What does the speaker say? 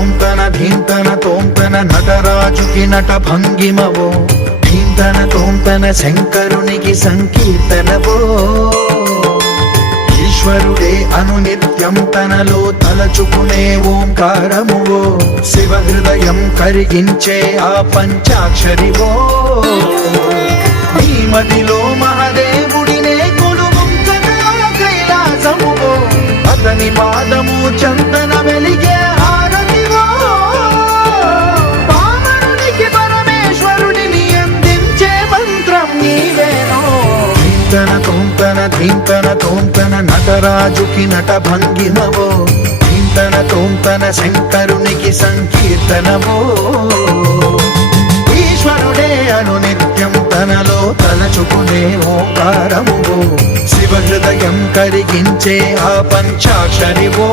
తోంతన ధీంతన తోంతన నటరాజుకి నట భంగిమవో, ధీంతన తోంతన శంకరునికి సంకీర్తనవో. ఈశ్వరుడే అనునిత్యం తనలో తలచుకునే ఓంకారమువో, శివ హృదయం కరిగించే ఆ పంచాక్షరివో. నీ మదిలో మహాదేవుడినే కొలువుంచగా కైలాసమువో, అతని పాదము చందన వెలిగే హారతివో. పామరునికి పరమేశ్వరుడిని అందించే మంత్రం నీవేనో. ధీంతన తోంతన ధీంతన తోంతన నటరాజుకి నట భంగిమవో, ధీంతన తోంతన శంకరునికి సంకీర్తనవో. ఈశ్వరుడే అనునిత్యం తనలో తలచుకునే ఓంకారమువో, శివ హృదయం కరిగించే ఆ పంచాక్షరివో.